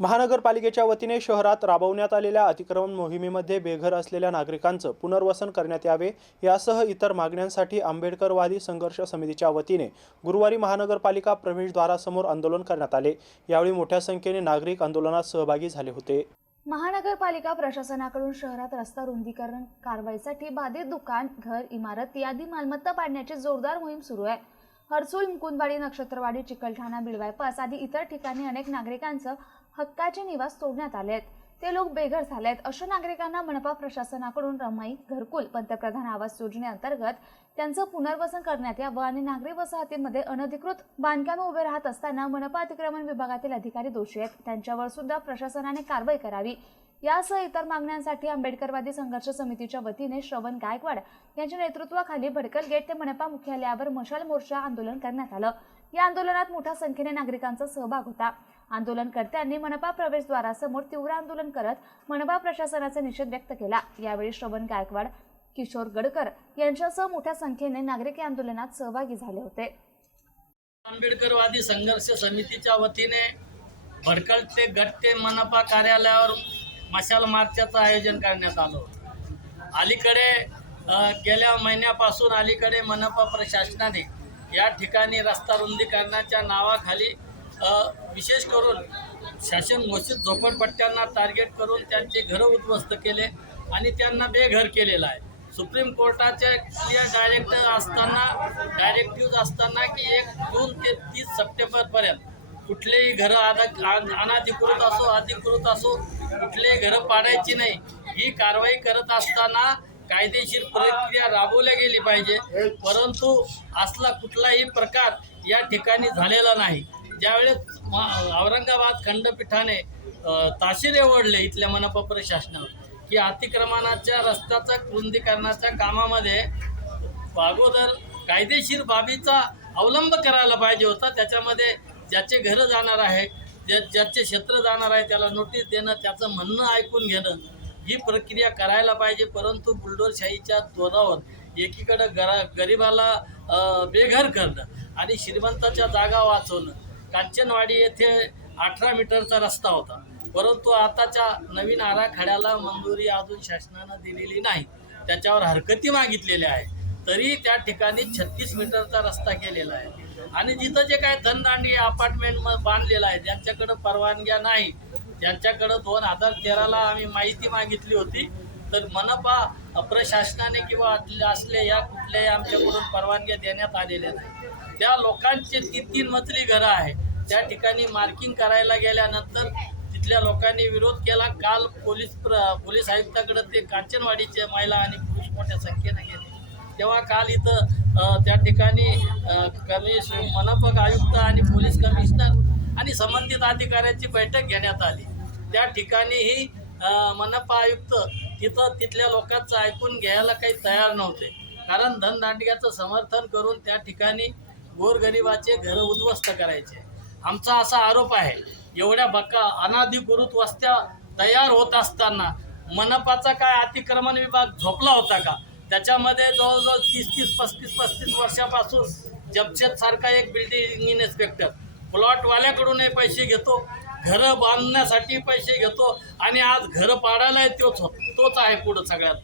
महानगरपालिकेच्या वतीने शहरात राबवण्यात आलेल्या अतिक्रमण मोहिमेमध्ये बेघर असलेल्या नागरिकांचं पुनर्वसन करण्यात यावे यासह इतर मागण्यांसाठी आंबेडकरवादी संघर्ष समितीच्या वतीने गुरुवारी महानगरपालिका प्रवेशद्वारासमोर आंदोलन करण्यात आले. यावेळी मोठ्या संख्येने नागरिक आंदोलनात सहभागी झाले होते. महानगरपालिका प्रशासनाकडून शहरात रस्ता रुंदीकरण कारवाईसाठी बाधित दुकान घर इमारत यादी मालमत्ता पाडण्याची जोरदार मोहीम सुरू आहे. हर्सुल मुकुंदवाडी नक्षत्रवाडी चिकलठाणा बिळवायपास आदी इतर ठिकाणी अनेक नागरिकांचं हक्काचे निवास तोडण्यात आले आहेत. ते लोक बेघर झाले आहेत. अशा नागरिकांना मनपा प्रशासनाकडून रमाई घरकुल पंतप्रधान आवास योजनेअंतर्गत त्यांचं पुनर्वसन करण्यात यावं आणि नागरी वसाहतीमध्ये अनधिकृत बांधकामे उभे राहत असताना मनपा अतिक्रमण विभागातील अधिकारी दोषी आहेत. त्यांच्यावर सुद्धा प्रशासनाने कारवाई करावी. यासह इतर मागण्यांसाठी आंबेडकरवादी संघर्ष समितीच्या वतीने श्रवण गायकवाड यांच्या नेतृत्वाखाली भडकल गेट ते मनपा मुख्यालयावर मशाल मोर्चा आंदोलन करण्यात आलं. या आंदोलनात मोठ्या संख्येने नागरिकांचा सहभाग होता. आंदोलनकर्त्यांनी मनपा प्रवेशद्वारासमोर तीव्र आंदोलन करत मनपा प्रशासनाचा निषेध व्यक्त केला. यावेळी श्रवण गायकवाड किशोर गडकर यांच्यासह मोठ्या संख्येने नागरिक या आंदोलनात सहभागी झाले होते. आंबेडकरवादी संघर्ष समितीच्या वतीने भडकल ते गट ते मनपा कार्यालयावर मशाल मार्चाचं आयोजन करण्यात आलं अलीकडे गेल्या महिन्यापासून अलीकडे मनपा प्रशासनाने या ठिकाणी रस्ता रुंदीकरणाच्या नावाखाली विशेष करून शासन घोषित झोपडपट्ट्यांना टार्गेट करून त्यांचे घरं उद्ध्वस्त केले आणि त्यांना बेघर केलेलं आहे. सुप्रीम कोर्टाच्या डायरेक्ट असताना डायरेक्टिव्ह असताना की एक जून ते तीस सप्टेंबरपर्यंत कुठलेही घरं अना अनाधिकृत असो अधिकृत असो कुठलेही घरं पाडायची नाही. ही कारवाई करत असताना कायदेशीर प्रक्रिया राबवल्या गेली पाहिजे. परंतु असला कुठलाही प्रकार या ठिकाणी झालेला नाही. ज्यावेळेस म- औरंगाबाद खंडपीठाने अ, ताशिरे ओढले इथल्या मनपा प्रशासनावर की अतिक्रमणाच्या रस्त्याच्या रुंदीकरणाच्या कामामध्ये अगोदर कायदेशीर बाबीचा अवलंब करायला पाहिजे होता. त्याच्यामध्ये ज्याचे घरं जाणार आहे ज्या ज्याचे क्षेत्र जाणार आहे त्याला नोटीस देणं त्याचं म्हणणं ऐकून घेणं ही प्रक्रिया करायला पाहिजे. परंतु बुलडोरशाहीच्या जोरावर एकीकडं गरा गरिबाला बेघर करणं आणि श्रीमंताच्या जागा वाचवणं. कांचनवाडी येथे अठरा मीटरचा रस्ता होता. परंतु आताच्या नवीन आराखड्याला मंजुरी अजून शासनानं दिलेली नाही. त्याच्यावर हरकती मागितलेल्या आहे तरी त्या ठिकाणी छत्तीस मीटरचा रस्ता केलेला आहे. आणि जिथं जे काय धनदांडी अपार्टमेंट बांधलेलं आहे ज्यांच्याकडं परवानग्या नाही ज्यांच्याकडं दोन हजार तेराला आम्ही माहिती मागितली होती तर मनपा प्रशासनाने किंवा असले या कुठल्याही आमच्याकडून परवानग्या देण्यात आलेल्या नाही. त्या लोकांचे तीन तीन मजली घरं आहे त्या ठिकाणी मार्किंग करायला गेल्यानंतर तिथल्या लोकांनी विरोध केला. काल पोलीस प्र पोलीस आयुक्ताकडे ते कांचनवाडीचे महिला आणि पुरुष मोठ्या संख्येने गेले. तेव्हा काल इथं त्या ठिकाणी कमिश मनपा आयुक्त आणि पोलीस कमिशनर आणि संबंधित अधिकाऱ्यांची बैठक घेण्यात आली. त्या ठिकाणीही मनपा आयुक्त तिथं तिथल्या लोकांचं ऐकून घ्यायला काही तयार नव्हते. कारण धनदांडग्याचं समर्थन करून त्या ठिकाणी गोरगरिबाचे घरं उद्ध्वस्त करायचे. आमचा असा आरोप आहे एवढ्या बका अनाधिकृत वस्त्या तयार होत असताना मनपाचा काय अतिक्रमण विभाग झोपला होता का? त्याच्यामध्ये जवळजवळ तीस तीस पस्तीस पस्तीस वर्षापासून जमशेद सारखा एक बिल्डिंग इन्स्पेक्टर प्लॉटवाल्याकडूनही पैसे घेतो घरं बांधण्यासाठी पैसे घेतो आणि आज घरं पाडायला तोच हो- तोच आहे पुढं सगळ्यात.